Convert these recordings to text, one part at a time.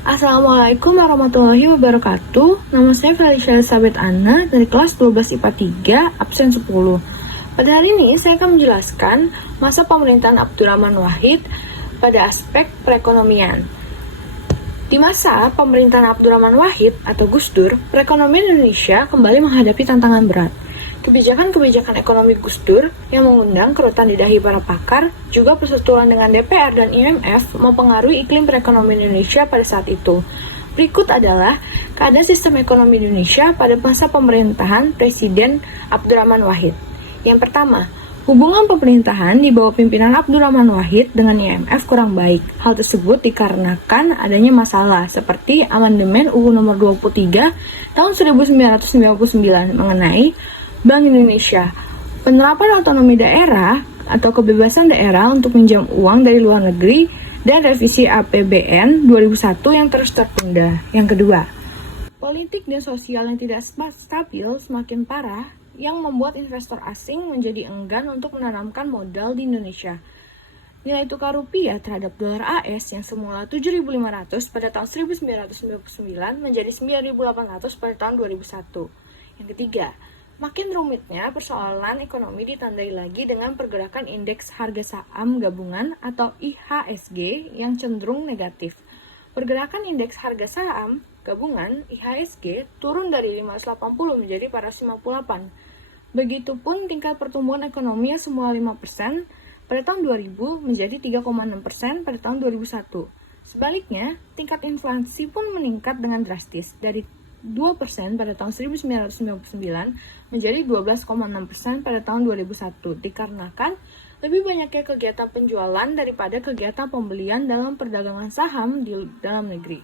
Assalamualaikum warahmatullahi wabarakatuh. Nama saya Felicia Elizabeth Anna dari kelas 12 IPA 3, absen 10. Pada hari ini saya akan menjelaskan masa pemerintahan Abdurrahman Wahid pada aspek perekonomian. Di masa pemerintahan Abdurrahman Wahid atau Gus Dur, perekonomian Indonesia kembali menghadapi tantangan berat. Kebijakan-kebijakan ekonomi Gus Dur yang mengundang kerutan di dahi para pakar, juga persetujuan dengan DPR dan IMF mempengaruhi iklim perekonomian Indonesia pada saat itu. Berikut adalah keadaan sistem ekonomi Indonesia pada masa pemerintahan Presiden Abdurrahman Wahid. Yang pertama, hubungan pemerintahan di bawah pimpinan Abdurrahman Wahid dengan IMF kurang baik. Hal tersebut dikarenakan adanya masalah seperti amandemen UU Nomor 23 tahun 1999 mengenai Bank Indonesia, penerapan otonomi daerah atau kebebasan daerah untuk pinjam uang dari luar negeri, dan revisi APBN 2001 yang terus tertunda. Yang kedua, politik dan sosial yang tidak stabil semakin parah yang membuat investor asing menjadi enggan untuk menanamkan modal di Indonesia. Nilai tukar rupiah terhadap dolar AS yang semula 7.500 pada tahun 1999 menjadi 9.800 pada tahun 2001. Yang ketiga, makin rumitnya persoalan ekonomi ditandai lagi dengan pergerakan indeks harga saham gabungan atau IHSG yang cenderung negatif. Pergerakan indeks harga saham gabungan IHSG turun dari 580 menjadi 458. Begitupun tingkat pertumbuhan ekonomi yang semula 5% pada tahun 2000 menjadi 3,6% pada tahun 2001. Sebaliknya, tingkat inflasi pun meningkat dengan drastis dari 2% pada tahun 1999 menjadi 12,6% pada tahun 2001 dikarenakan lebih banyaknya kegiatan penjualan daripada kegiatan pembelian dalam perdagangan saham di dalam negeri.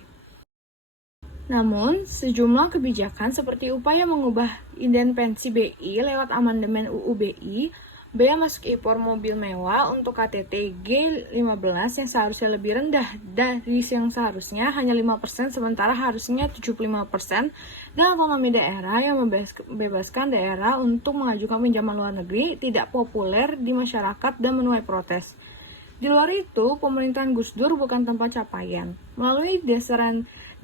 Namun, sejumlah kebijakan seperti upaya mengubah independensi BI lewat amandemen UU BI, bea masuk impor mobil mewah untuk KTT G15 yang seharusnya lebih rendah dari yang seharusnya hanya 5% sementara harusnya 75%, dan otonomi daerah yang membebaskan daerah untuk mengajukan pinjaman luar negeri tidak populer di masyarakat dan menuai protes. Di luar itu, pemerintahan Gus Dur bukan tanpa capaian. Melalui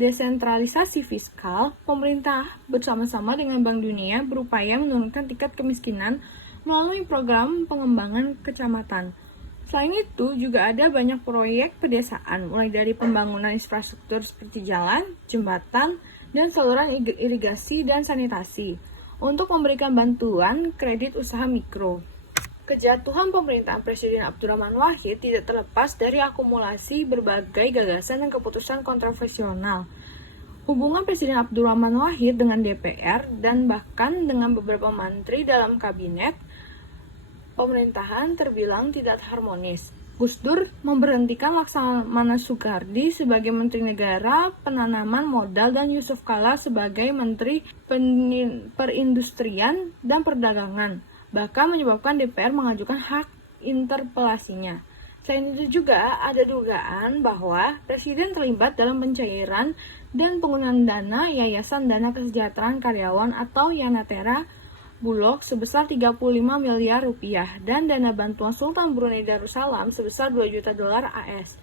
desentralisasi fiskal, pemerintah bersama-sama dengan Bank Dunia berupaya menurunkan tingkat kemiskinan melalui program pengembangan kecamatan. Selain itu, juga ada banyak proyek pedesaan, mulai dari pembangunan infrastruktur seperti jalan, jembatan, dan saluran irigasi dan sanitasi, untuk memberikan bantuan kredit usaha mikro. Kejatuhan pemerintahan Presiden Abdurrahman Wahid tidak terlepas dari akumulasi berbagai gagasan dan keputusan kontroversial. Hubungan Presiden Abdurrahman Wahid dengan DPR dan bahkan dengan beberapa menteri dalam kabinet pemerintahan terbilang tidak harmonis. Gus Dur memberhentikan Laksamana Soekardi sebagai Menteri Negara Penanaman Modal dan Yusuf Kala sebagai Menteri Perindustrian dan Perdagangan, bahkan menyebabkan DPR mengajukan hak interpelasinya. Selain itu juga ada dugaan bahwa Presiden terlibat dalam pencairan dan penggunaan dana Yayasan Dana Kesejahteraan Karyawan atau Yanatera Bulog sebesar 35 miliar rupiah dan dana bantuan Sultan Brunei Darussalam sebesar 2 juta dolar AS.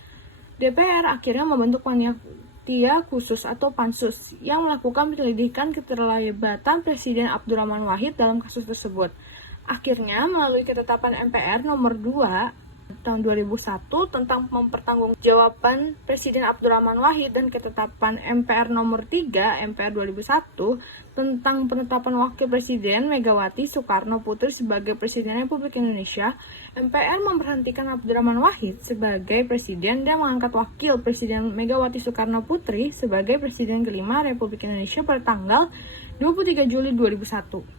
DPR akhirnya membentuk panitia khusus atau pansus yang melakukan penyelidikan keterlibatan Presiden Abdurrahman Wahid dalam kasus tersebut. Akhirnya melalui ketetapan MPR nomor 2 tahun 2001 tentang mempertanggungjawaban Presiden Abdurrahman Wahid dan ketetapan MPR nomor 3 MPR 2001 tentang penetapan Wakil Presiden Megawati Soekarno Putri sebagai Presiden Republik Indonesia, MPR memberhentikan Abdurrahman Wahid sebagai Presiden dan mengangkat Wakil Presiden Megawati Soekarno Putri sebagai Presiden kelima Republik Indonesia pada tanggal 23 Juli 2001.